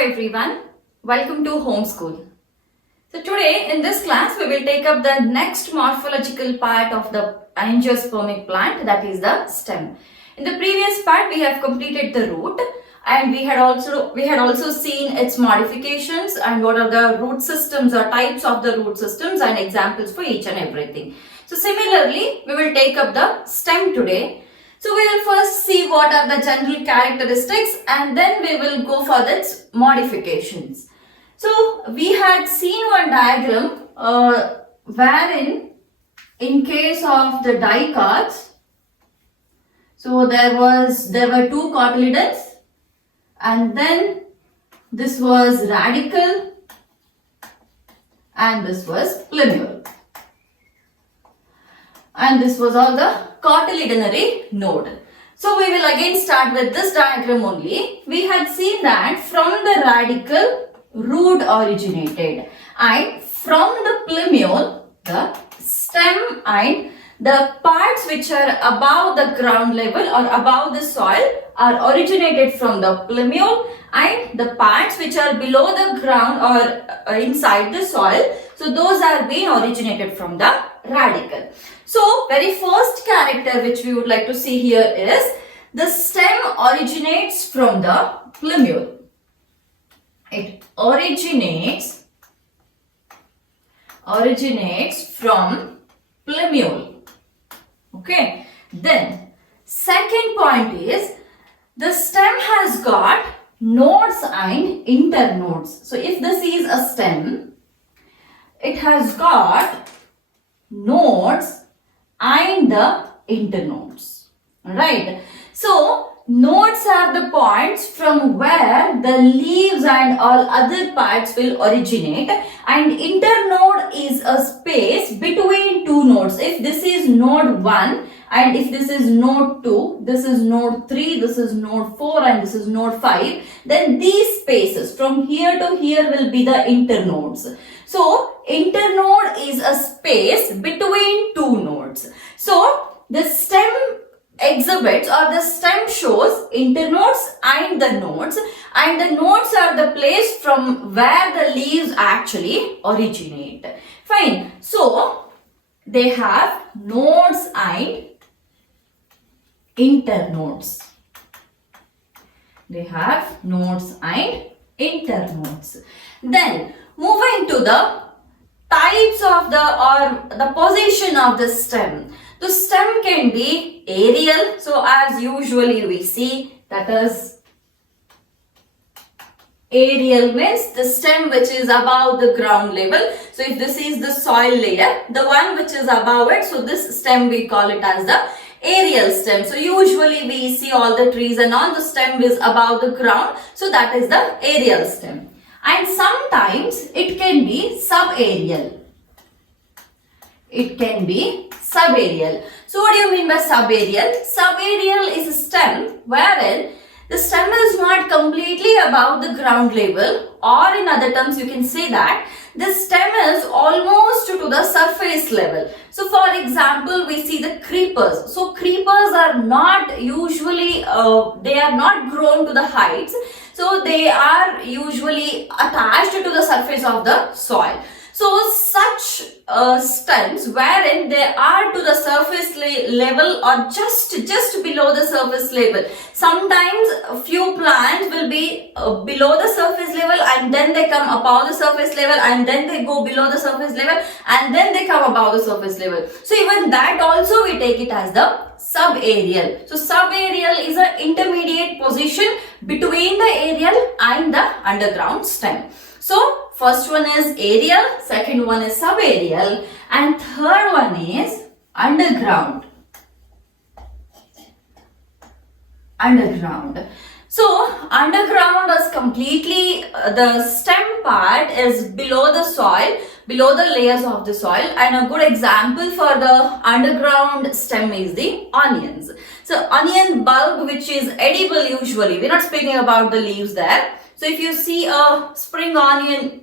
everyone, welcome to Homeschool. So today in this class we will take up the next morphological part of the angiospermic plant, that is the stem. In the previous part we have completed the root and we had also seen its modifications and what are the root systems or types of the root systems and examples for each and everything. So similarly we will take up the stem today. So we will first see what are the general characteristics and then we will go for its modifications. So we had seen one diagram wherein in case of the dicots, so there were two cotyledons and then this was radical and this was plumule. And this was all the cotyledonary node. So we will again start with this diagram only. We had seen that from the radical root originated and from the plumule the stem and the parts which are above the ground level or above the soil are originated from the plumule and the parts which are below the ground or inside the soil, so those are being originated from the radical. So very first character which we would like to see here is the stem originates from the plumule. It originates from plumule. Okay. Then second point is the stem has got nodes and internodes. So if this is a stem, it has got nodes and the internodes. Right. So nodes are the points from where the leaves and all other parts will originate, and internode is a space between two nodes. If this is node 1 and if this is node 2, this is node 3, this is node 4 and this is node 5, then these spaces from here to here will be the internodes. So internode is a space between two nodes. So the stem exhibits or the stem shows internodes and the nodes are the place from where the leaves actually originate. Fine. So they have nodes and internodes. They have nodes and internodes. Then moving to the types of the position of the stem. The stem can be aerial. So as usually we see, that is aerial means the stem which is above the ground level. So if this is the soil layer, the one which is above it, so this stem we call it as the aerial stem. So usually we see all the trees and all the stem is above the ground. So that is the aerial stem. And sometimes it can be subaerial. It can be subaerial. So what do you mean by subaerial? Subaerial is a stem wherein the stem is not completely above the ground level, or in other terms you can say that the stem is almost to the surface level. So for example, we see the creepers. So creepers are not usually, they are not grown to the heights. So they are usually attached to the surface of the soil. So such stems wherein they are to the surface level or just below the surface level. Sometimes a few plants will be below the surface level and then they come above the surface level and then they go below the surface level and then they come above the surface level. So even that also we take it as the subaerial. So subaerial is an intermediate position between the aerial and the underground stem. So first one is aerial, second one is subaerial, and third one is underground. Underground. So underground is completely, the stem part is below the soil, below the layers of the soil, and a good example for the underground stem is the onions. So onion bulb which is edible usually, we're not speaking about the leaves there. So if you see a spring onion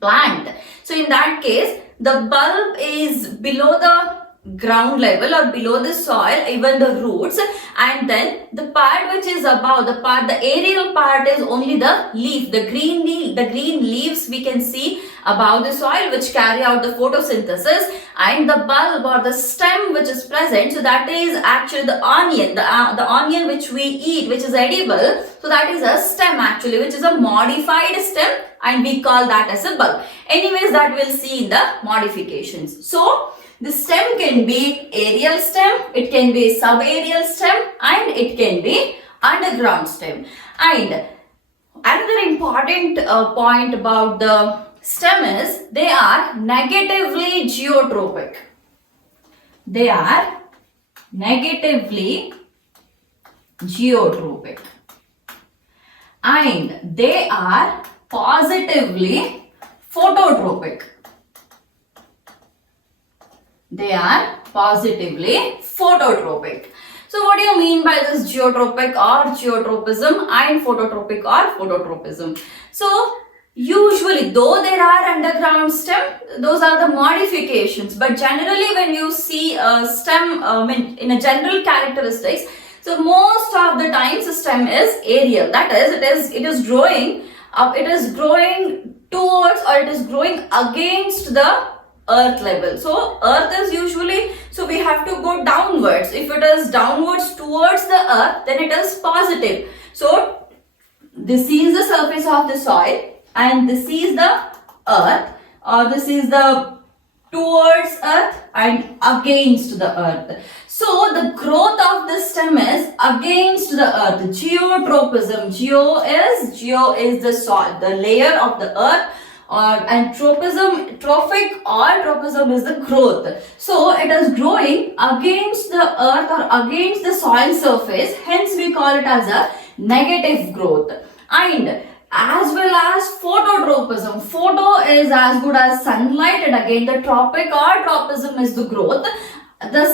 plant, so in that case the bulb is below the ground level or below the soil, even the roots, and then the part which is above, the aerial part is only the leaf, the green leaves we can see above the soil, which carry out the photosynthesis, and the bulb or the stem which is present, so that is actually the onion, the onion which we eat, which is edible, so that is a stem actually, which is a modified stem, and we call that as a bulb. Anyways, that we'll see in the modifications. So the stem can be aerial stem, it can be subaerial stem, and it can be underground stem. And another important point about the stem is they are negatively geotropic. They are negatively geotropic. And they are positively phototropic. They are positively phototropic. So what do you mean by this geotropic or geotropism and phototropic or phototropism? So usually, though there are underground stem, those are the modifications, but generally when you see a stem in a general characteristics, so most of the times the stem is aerial, that is it is growing up, it is growing towards or it is growing against the earth level. So earth is usually, so we have to go downwards. If it is downwards towards the earth, then it is positive. So this is the surface of the soil and this is the earth, or this is the towards earth and against the earth. So the growth of the stem is against the earth. Geotropism. Geo is the soil, the layer of the earth, and trophic or tropism is the growth. So it is growing against the earth or against the soil surface, hence we call it as a negative growth. And as well as phototropism. Photo is as good as sunlight, and again the tropic or tropism is the growth. The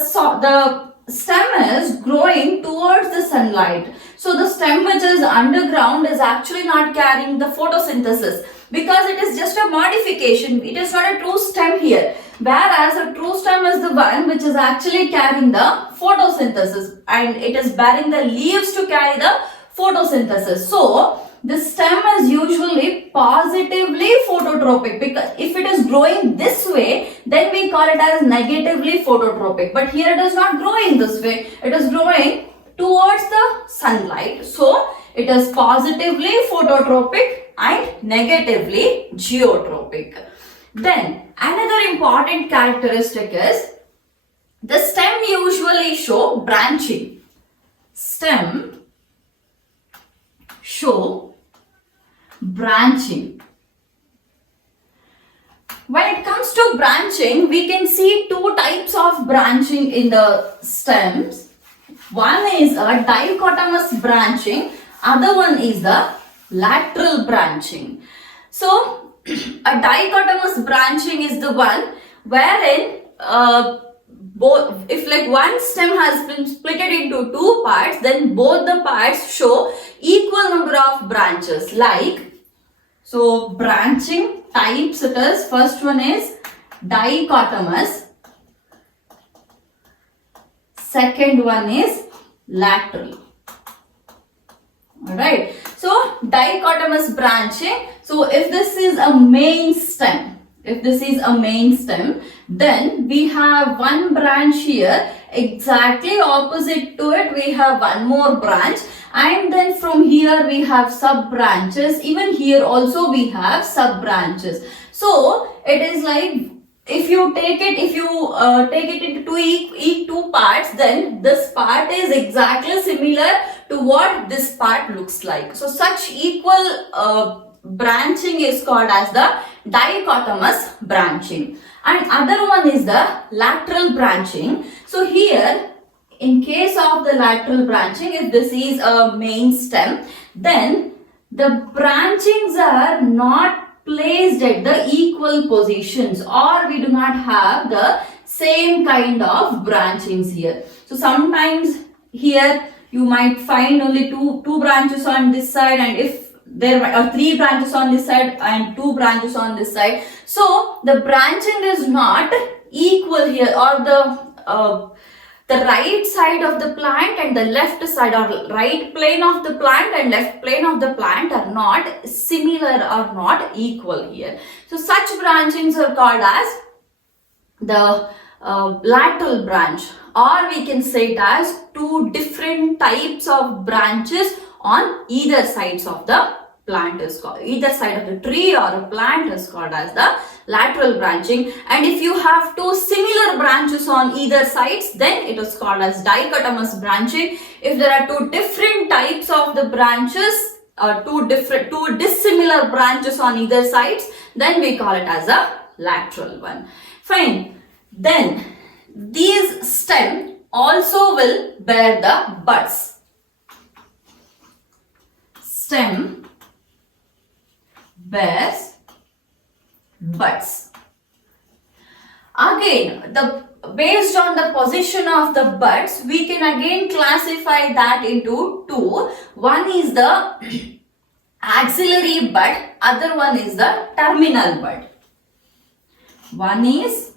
stem is growing towards the sunlight. So the stem which is underground is actually not carrying the photosynthesis, because it is just a modification. It is not a true stem here. Whereas a true stem is the one which is actually carrying the photosynthesis, and it is bearing the leaves to carry the photosynthesis. So the stem is usually positively phototropic, because if it is growing this way, then we call it as negatively phototropic. But here it is not growing this way. It is growing towards the sunlight. So it is positively phototropic and negatively geotropic. Then another important characteristic is the stem usually show branching. Stem show branching. When it comes to branching, we can see two types of branching in the stems. One is a dichotomous branching, other one is the lateral branching. So a dichotomous branching is the one wherein if like one stem has been split into two parts, then both the parts show equal number of branches. Like, so branching types it is, first one is dichotomous, second one is lateral. Alright, so dichotomous branching. So if this is a main stem, then we have one branch here, exactly opposite to it we have one more branch, and then from here we have sub branches. Even here also we have sub branches. So it is like, if you take it into two parts, then this part is exactly similar to what this part looks like. So such equal branching is called as the dichotomous branching. And other one is the lateral branching. So here, in case of the lateral branching, if this is a main stem, then the branchings are not placed at the equal positions, or we do not have the same kind of branchings here. So sometimes here you might find only two branches on this side, and if there are three branches on this side and two branches on this side. So the branching is not equal here, or the right side of the plant and the left side, or right plane of the plant and left plane of the plant are not similar or not equal here. So such branchings are called as the lateral branch, or we can say it as two different types of branches on either sides of the plant is called, either side of the tree or a plant is called as the lateral branching. And if you have two similar branches on either sides, then it is called as dichotomous branching. If there are two different types of the branches, two dissimilar branches on either sides, then we call it as a lateral one. Fine. Then these stem also will bear the buds. Stem bears buds. Again, based on the position of the buds, we can again classify that into two. One is the axillary bud, other one is the terminal bud. One is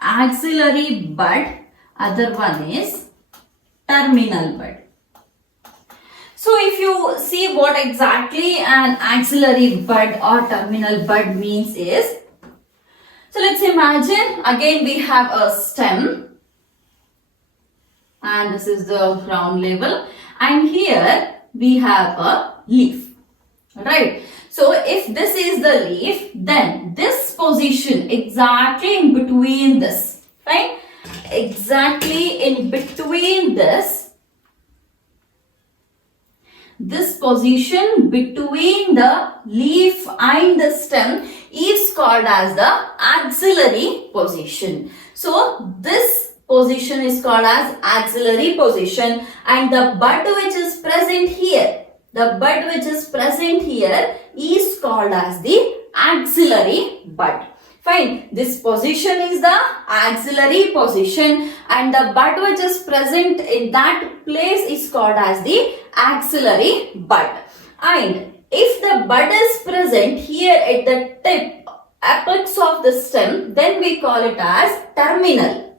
axillary bud, other one is terminal bud. So if you see what exactly an axillary bud or terminal bud means is, so let's imagine again we have a stem and this is the ground level, and here we have a leaf, right? So if this is the leaf, then this position exactly in between this, right? Exactly in between this position between the leaf and the stem is called as the axillary position. So this position is called as axillary position, and the bud which is present here, is called as the axillary bud. Fine. This position is the axillary position, and the bud which is present in that place is called as the axillary bud. And if the bud is present here at the tip, apex of the stem, then we call it as terminal.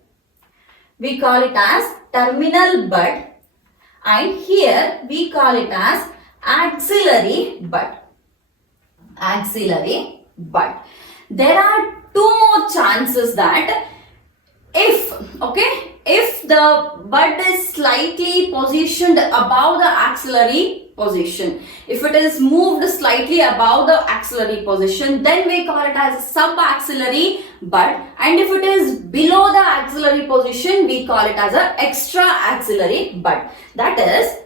We call it as terminal bud, and here we call it as axillary bud. Axillary bud. There are two more chances that if the bud is slightly positioned above the axillary position, if it is moved slightly above the axillary position, then we call it as subaxillary bud, and if it is below the axillary position, we call it as a extra axillary bud. That is,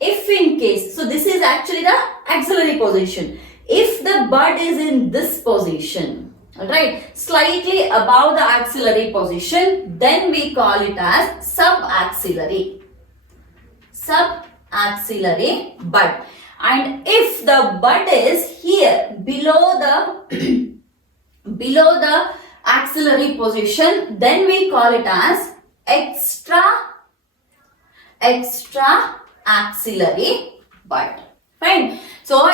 if in case, so this is actually the axillary position. If the bud is in this position, alright, slightly above the axillary position, then we call it as subaxillary bud. And if the bud is here below the axillary position, then we call it as extra axillary bud. Fine. So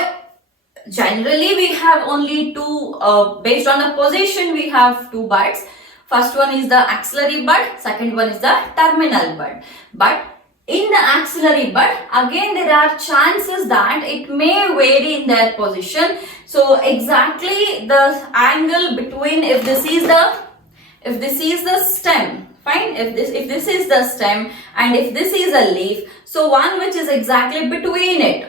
generally we have only two, based on the position we have two buds. First one is the axillary bud, second one is the terminal bud. But in the axillary bud, again there are chances that it may vary in their position. So exactly the angle between, if this is the stem, fine, if this is the stem and if this is a leaf, so one which is exactly between it,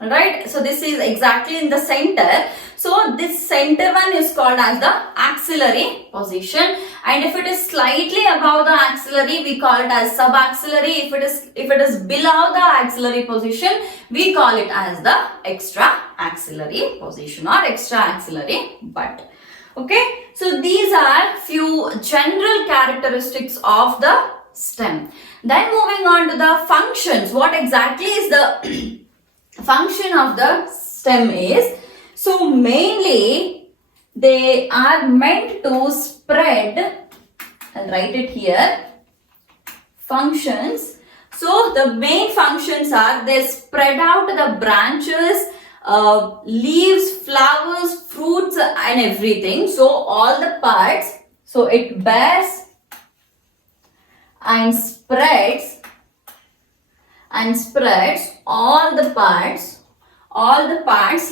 right? So this is exactly in the center. So this center one is called as the axillary position, and if it is slightly above the axillary, we call it as subaxillary. If it is below the axillary position, we call it as the extra axillary position or extra axillary bud. Okay, so these are few general characteristics of the stem. Then moving on to the functions. What exactly is the function of the stem is? So mainly they are meant to spread, I'll write it here, functions. So the main functions are they spread out the branches, leaves, flowers, fruits and everything. So all the parts So it bears and spreads all the parts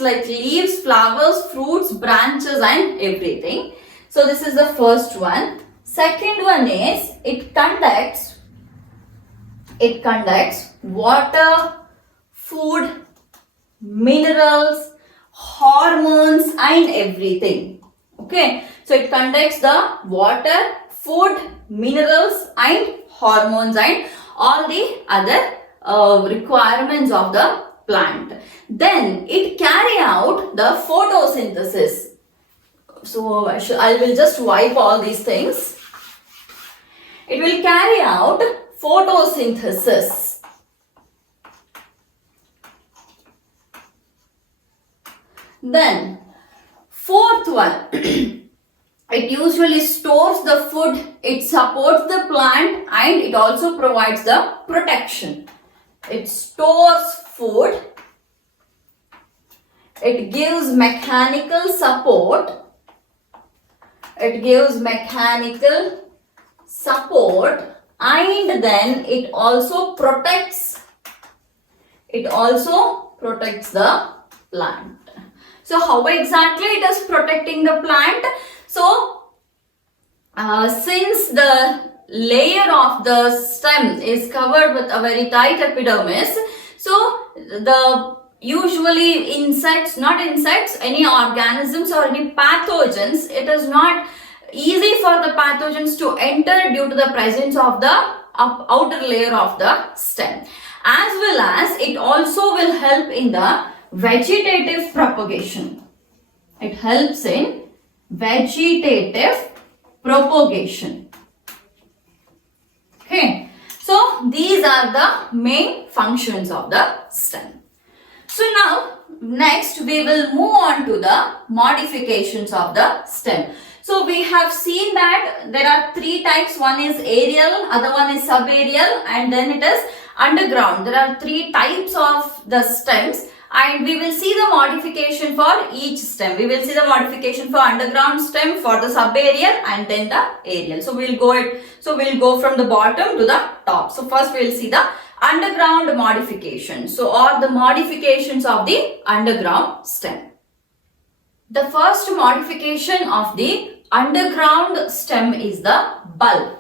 like leaves, flowers, fruits, branches and everything. So this is the first one. Second one is it conducts water, food, minerals, hormones and everything. Okay, so it conducts the water, food, minerals and hormones and all the other requirements of the plant. Then it carry out the photosynthesis. So I will just wipe all these things. It will carry out photosynthesis. Then fourth one, it usually stores the food, it supports the plant and it also provides the protection. It stores food, it gives mechanical support, and then it also protects the plant. So how exactly it is protecting the plant? So since the layer of the stem is covered with a very tight epidermis, so the usually any organisms or any pathogens, it is not easy for the pathogens to enter due to the presence of the outer layer of the stem. As well as it also will help in the vegetative propagation. It helps in vegetative propagation. Okay, so these are the main functions of the stem. So now next we will move on to the modifications of the stem. So we have seen that there are three types. One is aerial, other one is subaerial and then it is underground. There are three types of the stems. And we will see the modification for each stem. We will see the modification for underground stem, for the subaerial and then the aerial. So we'll go from the bottom to the top. So first we'll see the underground modification. So all the modifications of the underground stem. The first modification of the underground stem is the bulb.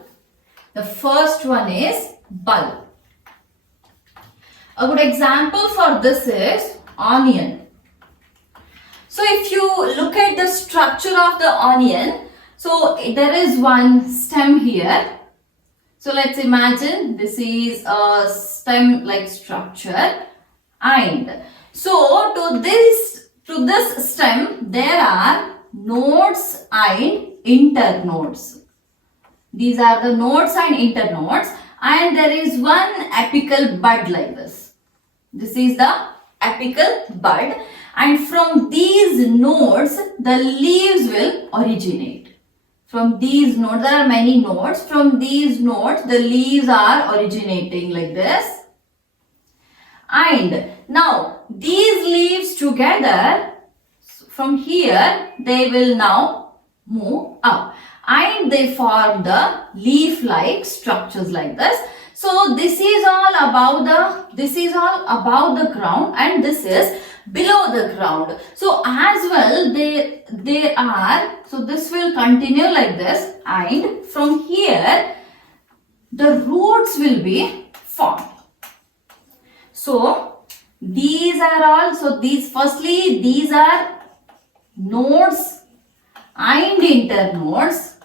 The first one is bulb. A good example for this is onion. So if you look at the structure of the onion, so there is one stem here. So let's imagine this is a stem like structure, and so to this stem there are nodes and internodes. These are the nodes and internodes, and there is one apical bud like this. This is the apical bud, and from these nodes the leaves will originate. From these nodes, there are many nodes. From these nodes the leaves are originating like this. And now these leaves together, from here they will now move up and they form the leaf-like structures like this. So this is all above the ground and this is below the ground. So as well they are, so this will continue like this, and from here the roots will be formed. So these are all, so these are nodes and internodes,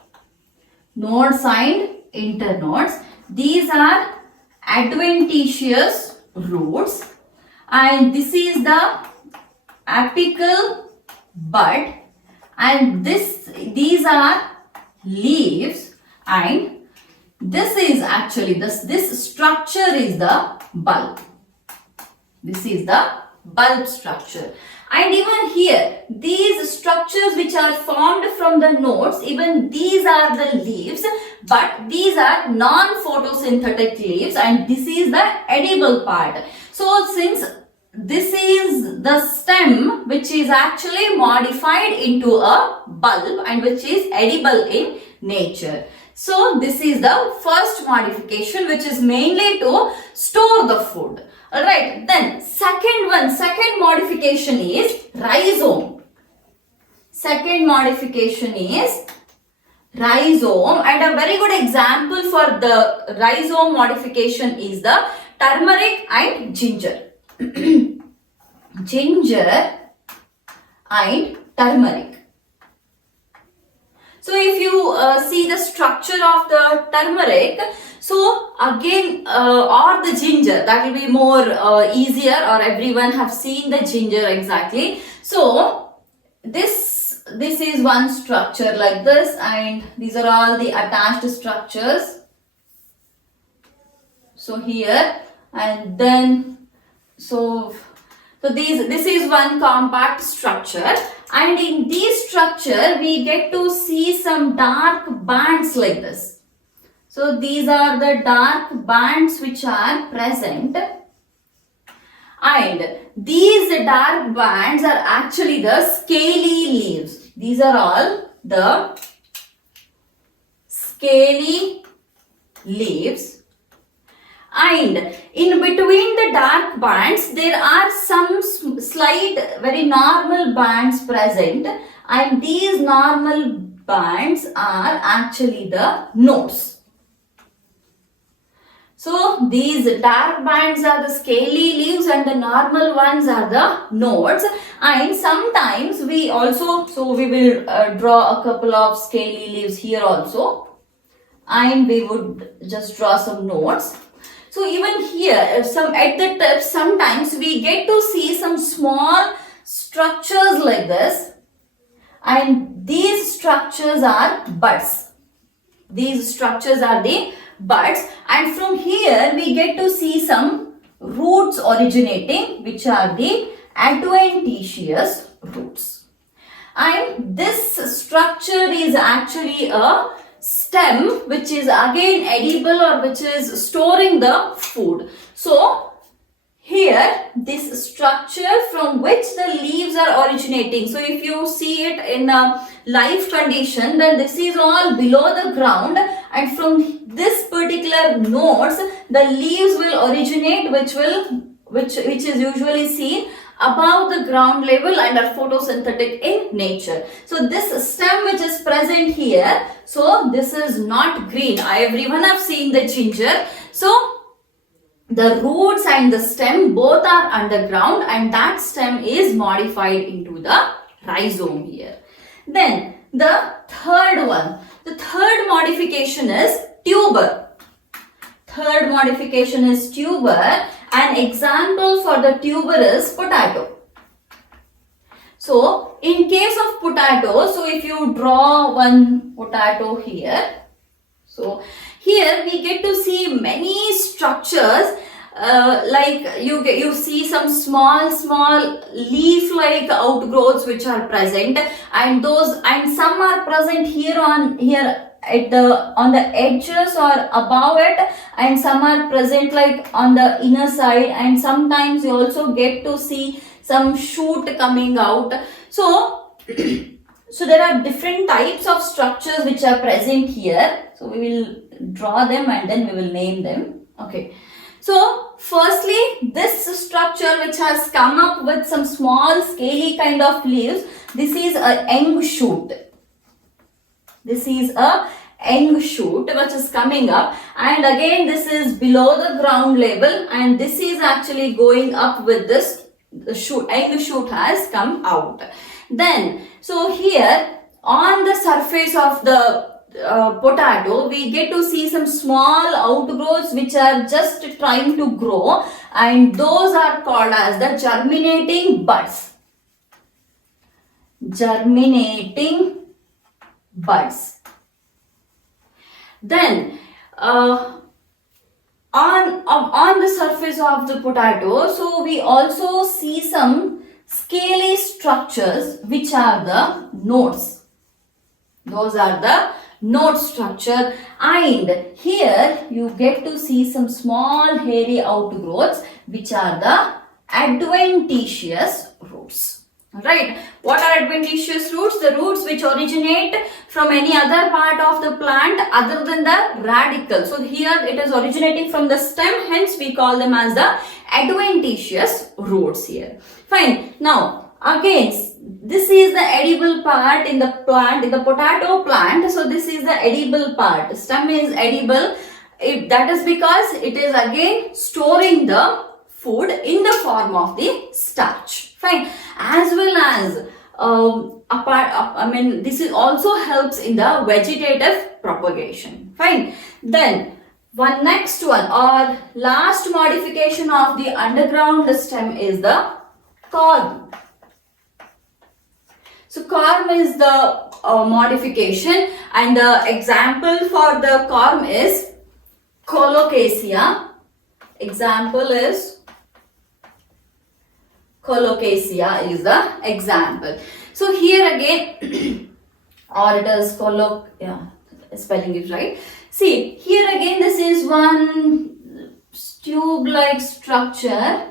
These are adventitious roots, and this is the apical bud, and these are leaves, and this is actually this structure is the bulb. This is the bulb structure. And even here, these structures which are formed from the nodes, even these are the leaves, but these are non-photosynthetic leaves, and this is the edible part. So since this is the stem which is actually modified into a bulb and which is edible in nature. So this is the first modification, which is mainly to store the food. Alright, then second modification is rhizome. Second modification is rhizome, and a very good example for the rhizome modification is the turmeric and ginger. Ginger and turmeric. So if you see the structure of the turmeric, so again or the ginger, that will be more easier, or everyone have seen the ginger exactly. So this is one structure like this, and these are all the attached structures. So here, and then this is one compact structure, and in this structure we get to see some dark bands like this. So these are the dark bands which are present, and these dark bands are actually the scaly leaves. These are all the scaly leaves, and in between the dark bands there are some slight very normal bands present, and these normal bands are actually the nodes. So these dark bands are the scaly leaves and the normal ones are the nodes, and sometimes we also, so we will draw a couple of scaly leaves here also, and we would just draw some nodes. So even here, some at the tip, sometimes we get to see some small structures like this, and these structures are buds. These structures are the buds, and from here we get to see some roots originating, which are the adventitious roots. And this structure is actually a stem, which is again edible, or which is storing the food. So here this structure from which the leaves are originating, so if you see it in a live condition, then this is all below the ground, and from this particular nodes the leaves will originate, which is usually seen above the ground level and are photosynthetic in nature. So this stem which is present here, so this is not green. Everyone have seen the ginger. So the roots and the stem both are underground, and that stem is modified into the rhizome here. Then the third one, the third modification is tuber. Third modification is tuber. An example for the tuber is potato. So in case of potato, so if you draw one potato here, so here we get to see many structures, like you see some small leaf like outgrowths which are present, and some are present on the edges or above it, and some are present like on the inner side, and sometimes you also get to see some shoot coming out. So there are different types of structures which are present here. So we will draw them and then we will name them. Okay. So firstly, this structure which has come up with some small scaly kind of leaves, this is a young shoot. This is a young shoot which is coming up, and again this is below the ground level, and this is actually going up with this young shoot has come out. Then so here on the surface of the potato we get to see some small outgrowths which are just trying to grow, and those are called as the germinating buds. Germinating buds. Then on the surface of the potato, so we also see some scaly structures which are the nodes. Those are the node structure, and here you get to see some small hairy outgrowths which are the adventitious roots. Right. What are adventitious roots? The roots which originate from any other part of the plant other than the radicle. So here it is originating from the stem, hence we call them as the adventitious roots here. Fine. Now again, this is the edible part in the plant, in the potato plant. So this is the edible part. Stem is edible. That is because it is again storing the food in the form of the starch. Fine. As well as this is also helps in the vegetative propagation. Fine. Then next one or last modification of the underground stem is the corm. So corm is the modification, and the example for the corm is colocasia. Example is colocasia is the example. So here again or it is spelling is right. See here again, this is one tube like structure.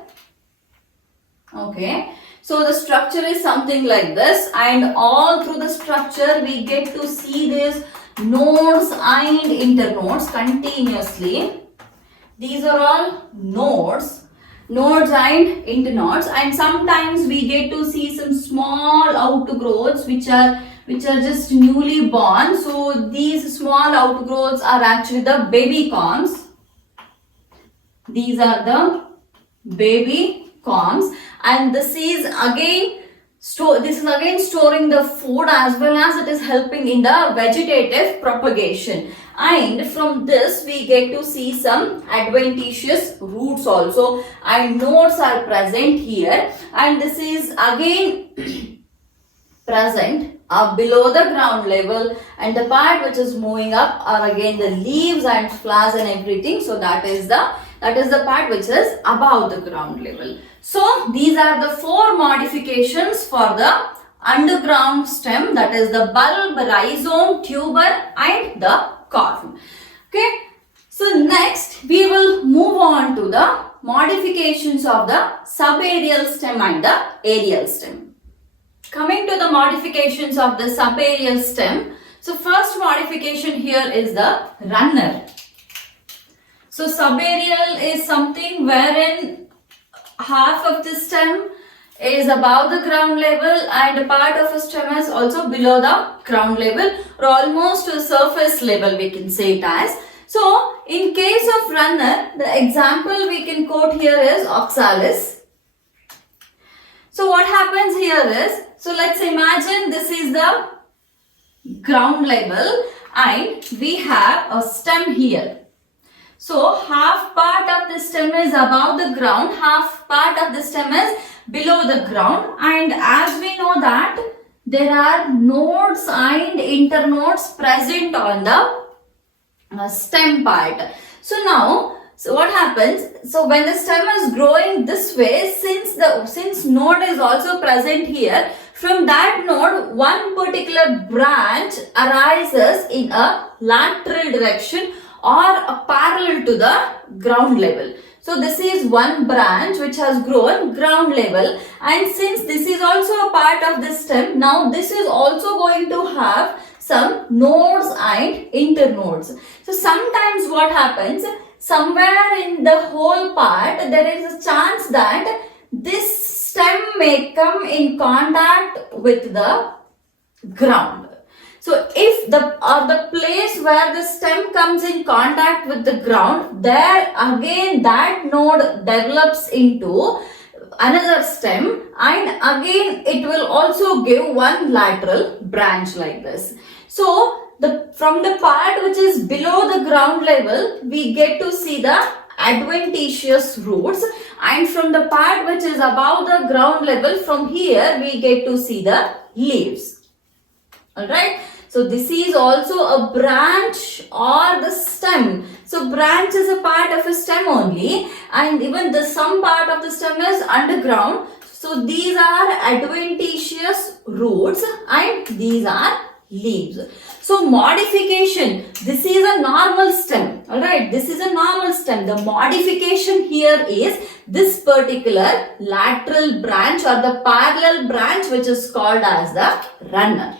Okay, so the structure is something like this, and all through the structure we get to see these nodes and internodes continuously. These are all nodes and internodes, and sometimes we get to see some small outgrowths which are just newly born. So these small outgrowths are actually the baby corms. These are the baby corms, and this is again storing the food as well as it is helping in the vegetative propagation. And from this we get to see some adventitious roots also, and nodes are present here, and this is again present below the ground level, and the part which is moving up are again the leaves and flowers and everything. So that is the part which is above the ground level. So these are the 4 modifications for the underground stem, that is the bulb, rhizome, tuber and the corm. Okay, so next we will move on to the modifications of the subaerial stem and the aerial stem. Coming to the modifications of the subaerial stem, so first modification here is the runner. So subaerial is something wherein half of the stem is above the ground level and a part of a stem is also below the ground level, or almost to surface level we can say it as. So in case of runner, the example we can quote here is oxalis. So what happens here is, so let's imagine this is the ground level and we have a stem here. So half part of the stem is above the ground, half part of the stem is below the ground, and as we know that there are nodes and internodes present on the stem part. So now, so what happens? So when the stem is growing this way, since node is also present here, from that node one particular branch arises in a lateral direction or parallel to the ground level. So this is one branch which has grown ground level, and since this is also a part of this stem, now this is also going to have some nodes and internodes. So sometimes what happens, somewhere in the whole part there is a chance that this stem may come in contact with the ground. So if the place where the stem comes in contact with the ground, there again that node develops into another stem, and again it will also give one lateral branch like this. So from the part which is below the ground level, we get to see the adventitious roots, and from the part which is above the ground level, from here we get to see the leaves. Alright, so this is also a branch or the stem. So branch is a part of a stem only, and even some part of the stem is underground. So these are adventitious roots and these are leaves. So modification, this is a normal stem, alright, this is a normal stem. The modification here is this particular lateral branch or the parallel branch which is called as the runner,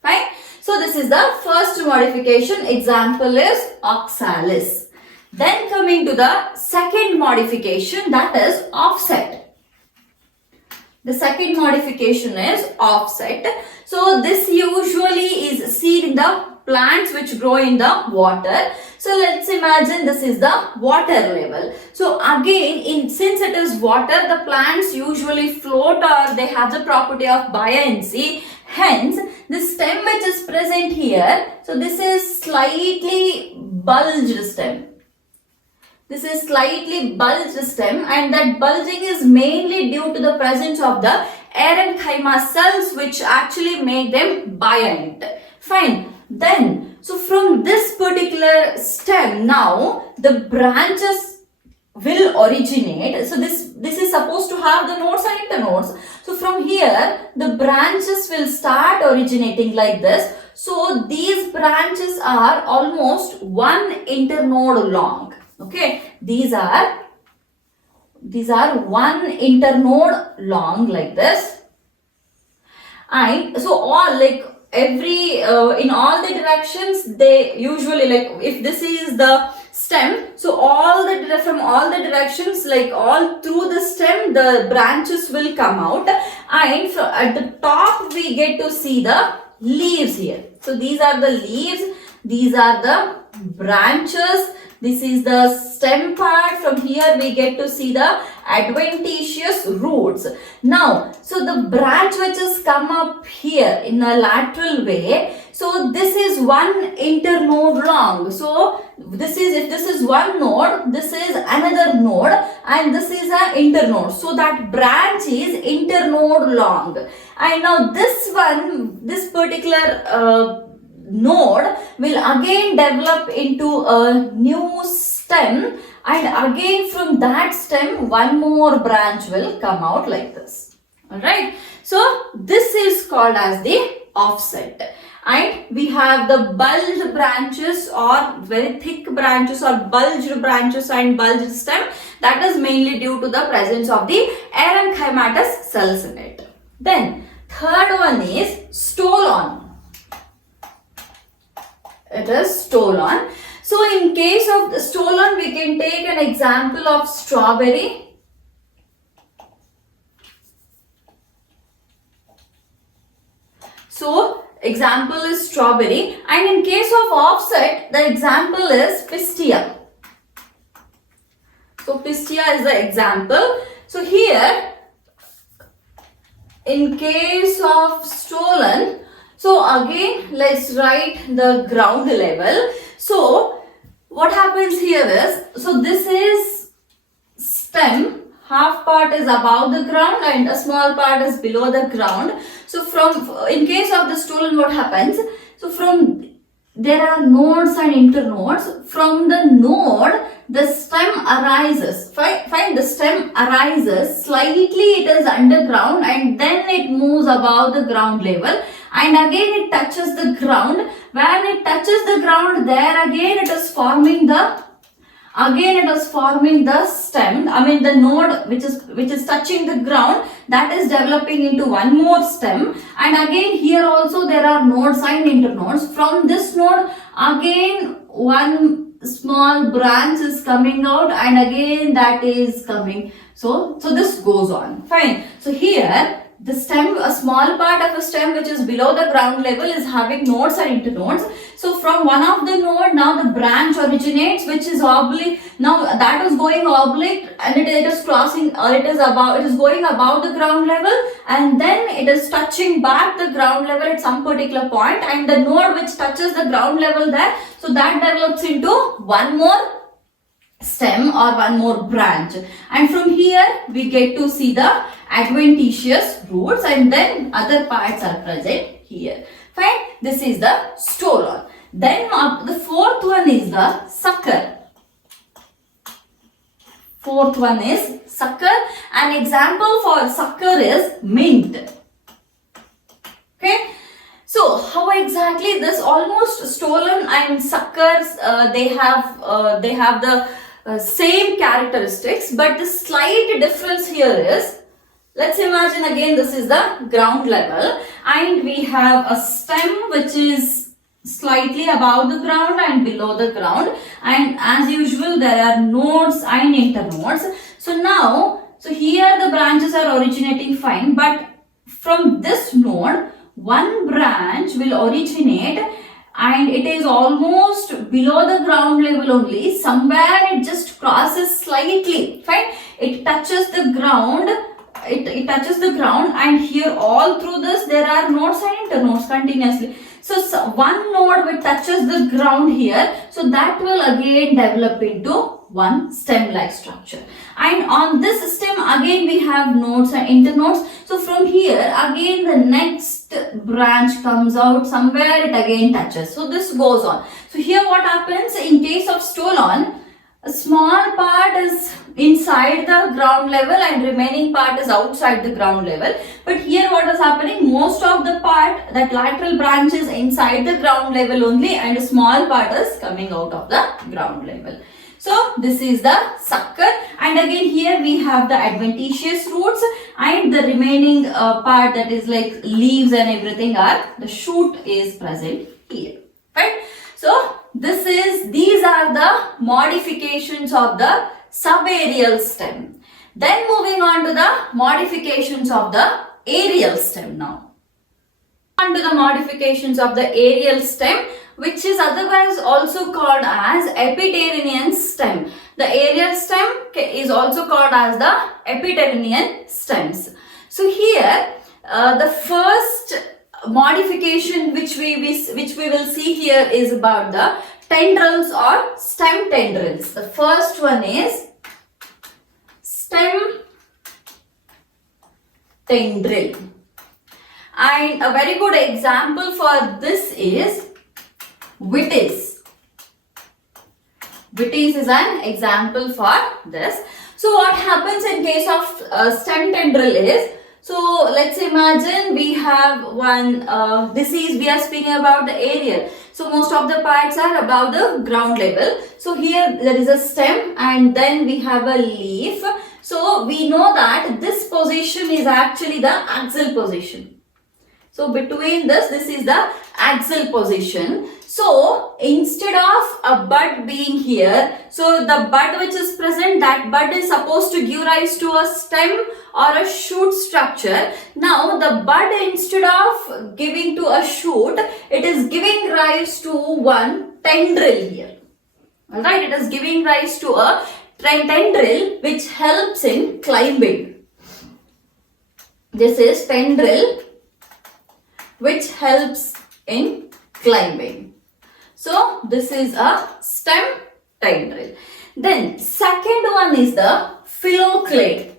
fine. So this is the first modification, example is oxalis. Then coming to the second modification, that is offset. The second modification is offset. So this usually is seen in the plants which grow in the water. So let's imagine this is the water level. So again, since it is water, the plants usually float or they have the property of buoyancy. Hence, the stem which is present here, so this is slightly bulged stem. This is slightly bulged stem, and that bulging is mainly due to the presence of the parenchyma cells which actually make them buoyant. Fine. Then, so from this particular stem now, the branches will originate. So this is supposed to have the nodes and internodes. So from here, the branches will start originating like this. So these branches are almost one internode long. Okay, these are one internode long like this, and so all like every in all the directions they usually, like if this is the stem, so from all the directions, like all through the stem the branches will come out, and at the top we get to see the leaves here. So these are the leaves, these are the branches. This is the stem part. From here we get to see the adventitious roots. Now, so the branch which has come up here in a lateral way, so this is one internode long. So this is, if this is one node, this is another node, and this is an internode. So that branch is internode long. And now this one, this particular node will again develop into a new stem, and again from that stem one more branch will come out like this. Alright, so this is called as the offset. And we have the bulged branches or very thick branches or bulged branches and bulged stem. That is mainly due to the presence of the parenchymatous cells in it. Then third one is stolon. It is stolon. So in case of the stolon, we can take an example of strawberry. So example is strawberry, and in case of offset, the example is pistia. So pistia is the example. So here, in case of stolon, so again, let's write the ground level. So what happens here is, so this is stem, half part is above the ground and a small part is below the ground. So in case of the stolon, what happens? So there are nodes and internodes. From the node, the stem arises. Fine, the stem arises, slightly it is underground and then it moves above the ground level. And again it touches the ground. When it touches the ground, there again it is forming the stem. I mean the node which is touching the ground, that is developing into one more stem. And again here also there are nodes and internodes. From this node again one small branch is coming out, and again that is coming. So this goes on. Fine. So here the stem, a small part of a stem which is below the ground level is having nodes and internodes. So from one of the node, now the branch originates which is oblique. Now that is going oblique and it is crossing, or it is going above the ground level, and then it is touching back the ground level at some particular point, and the node which touches the ground level there, so that develops into one more stem or one more branch, and from here we get to see the adventitious roots, and then other parts are present here. Fine, this is the stolon. Then the fourth one is the sucker. Fourth one is sucker. An example for sucker is mint. Okay, so how I exactly this almost stolon and suckers, they have the same characteristics, but the slight difference here is, let's imagine again this is the ground level and we have a stem which is slightly above the ground and below the ground, and as usual there are nodes and internodes. So here the branches are originating fine, but from this node one branch will originate and it is almost below the ground level only. Somewhere it just crosses slightly, fine. It touches the ground. It touches the ground, and here all through this there are nodes and internodes continuously. So one node which touches the ground here, so that will again develop into one stem like structure. And on this stem again we have nodes and internodes. So from here again the next branch comes out, somewhere it again touches. So this goes on. So here what happens in case of stolon, a small part is inside the ground level and remaining part is outside the ground level. But here what is happening, most of the part, that lateral branch is inside the ground level only and a small part is coming out of the ground level. So this is the sucker, and again here we have the adventitious roots, and the remaining part, that is like leaves and everything, are the shoot is present here, right? So these are the modifications of the subaerial stem. Then moving on to the modifications of the aerial stem now. On to the modifications of the aerial stem, which is otherwise also called as epiterinian stem. The aerial stem is also called as the epiterinian stems. So here the first modification which we will see here is about the tendrils or stem tendrils. The first one is stem tendril, and a very good example for this is vitis. Vitis is an example for this. So what happens in case of stem tendril is, so let's imagine we have one disease, we are speaking about the aerial. So most of the parts are above the ground level. So here there is a stem and then we have a leaf. So we know that this position is actually the axial position. So between this is the axial position. So instead of a bud being here, so the bud which is present, that bud is supposed to give rise to a stem or a shoot structure. Now the bud, instead of giving to a shoot, it is giving rise to one tendril here. Alright, it is giving rise to a tendril which helps in climbing. This is tendril which helps in climbing. So this is a stem tendril. Then second one is the phylloclade.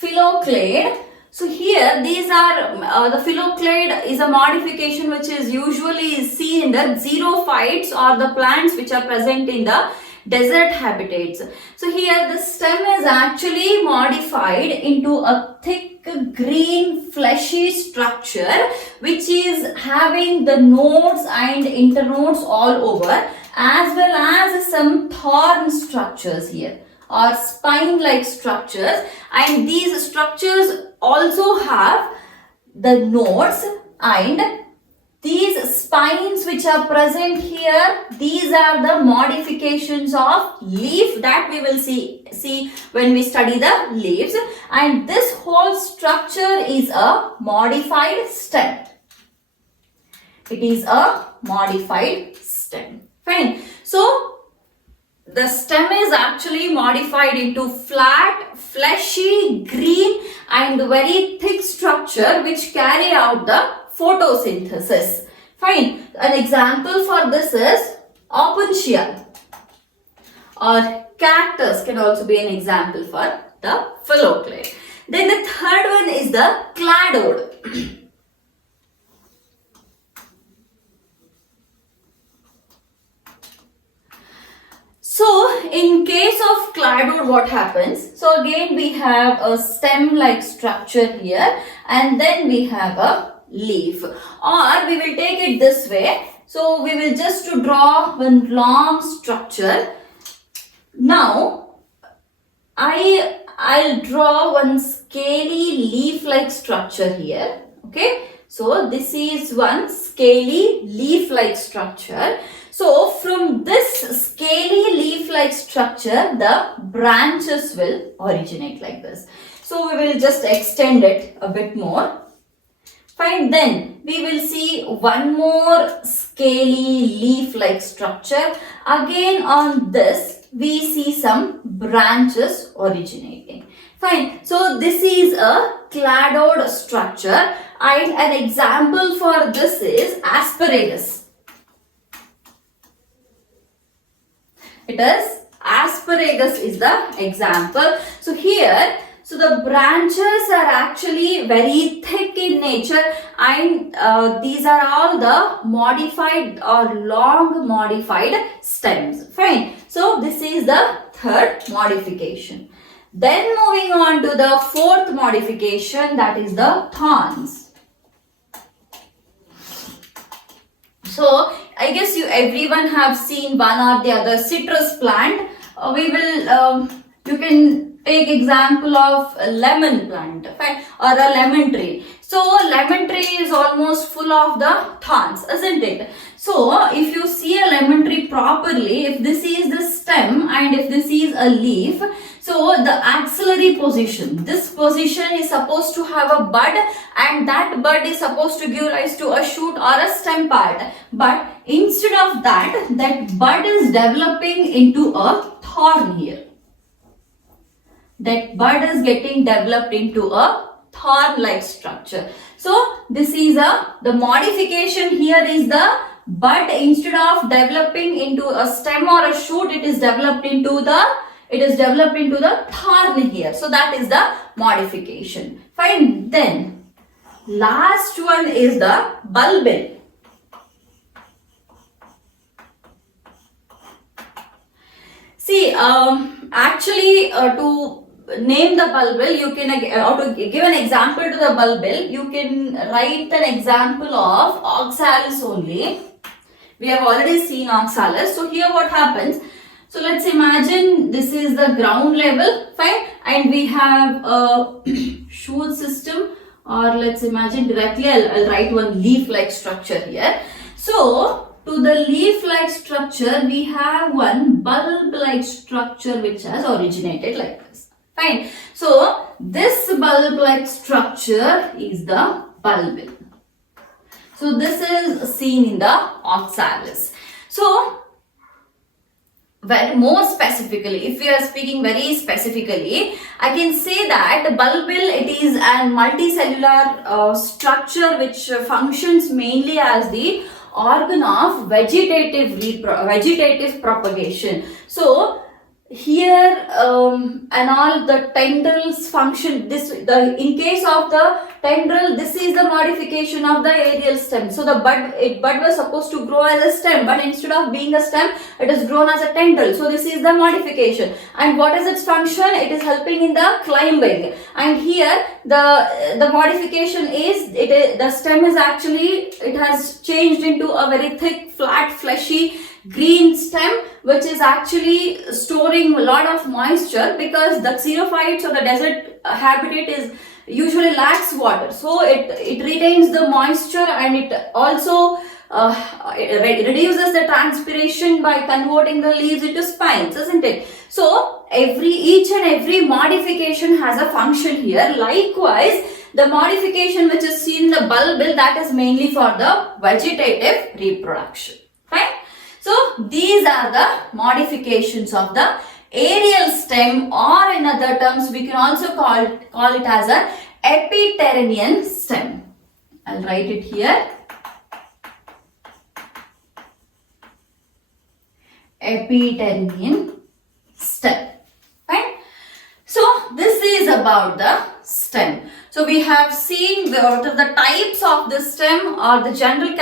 Phylloclade. So here these are the phylloclade is a modification which is usually seen in the xerophytes or the plants which are present in the desert habitats. So here the stem is actually modified into a thick green fleshy structure which is having the nodes and internodes all over, as well as some thorn structures here or spine like structures, and these structures also have the nodes, and these spines which are present here, these are the modifications of leaf that we will see when we study the leaves, and this whole structure is a modified stem. It is a modified stem. Fine. So the stem is actually modified into flat, fleshy, green and very thick structure which carry out the photosynthesis. Fine. An example for this is opuntia or cactus can also be an example for the phylloclade. Then the third one is the cladode. So in case of cladode, what happens? So again we have a stem like structure here, and then we have a leaf. Or we will take it this way. So we will just to draw one long structure. Now I'll draw one scaly leaf-like structure here. Okay. So this is one scaly leaf-like structure. So from this scaly leaf-like structure, the branches will originate like this. So we will just extend it a bit more. Fine, then we will see one more scaly leaf-like structure. Again on this, we see some branches originating. Fine, so this is a cladoid structure, and an example for this is asparagus. It is asparagus is the example. So here, so the branches are actually very thick in nature, and these are all the modified or long modified stems. Fine. So this is the third modification. Then moving on to the fourth modification, that is the thorns. So I guess everyone have seen one or the other citrus plant. You can take example of a lemon plant, fine, or a lemon tree. So lemon tree is almost full of the thorns, isn't it? So if you see a lemon tree properly, if this is the stem and if this is a leaf, so the axillary position, this position is supposed to have a bud, and that bud is supposed to give rise to a shoot or a stem part. But instead of that, that bud is developing into a thorn here. That bud is getting developed into a thorn-like structure. So this is the modification here is the bud, instead of developing into a stem or a shoot, it is developed into the thorn here. So that is the modification. Fine. Then last one is the bulbil. See, actually to name the bulbil, you can, or to give an example to the bulbil, you can write an example of oxalis only. We have already seen oxalis. So here what happens? So let's imagine this is the ground level, fine, and we have a shoot system, or let's imagine directly I'll write one leaf-like structure here. So to the leaf-like structure, we have one bulb-like structure which has originated like this. Fine. So this bulb-like structure is the bulbil. So this is seen in the oxalis. So more specifically, if we are speaking very specifically, I can say that bulbil, it is a multicellular structure which functions mainly as the organ of vegetative propagation. So here and all the tendrils function, in case of the tendril, this is the modification of the aerial stem. So the bud was supposed to grow as a stem, but instead of being a stem, it is grown as a tendril. So this is the modification. And what is its function? It is helping in the climbing. And here the modification is, the stem is actually, it has changed into a very thick, flat, fleshy green stem, which is actually storing a lot of moisture, because the xerophytes or the desert habitat is usually lacks water. So it retains the moisture, and it also it reduces the transpiration by converting the leaves into spines, isn't it? So each and every modification has a function here. Likewise, the modification which is seen in the bulbil, that is mainly for the vegetative reproduction. Fine. So these are the modifications of the aerial stem, or in other terms we can also call it as a epiternian stem. I'll write it here. Epiternian stem. Fine. So this is about the stem. So we have seen the types of the stem, or the general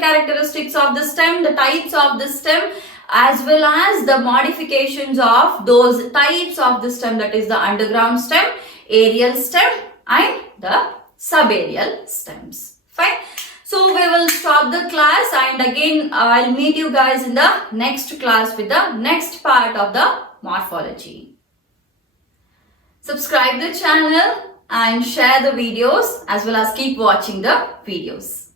characteristics of the stem, the types of the stem, as well as the modifications of those types of the stem, that is the underground stem, aerial stem, and the subaerial stems. Fine. So we will stop the class, and again I'll meet you guys in the next class with the next part of the morphology. Subscribe the channel and share the videos, as well as keep watching the videos.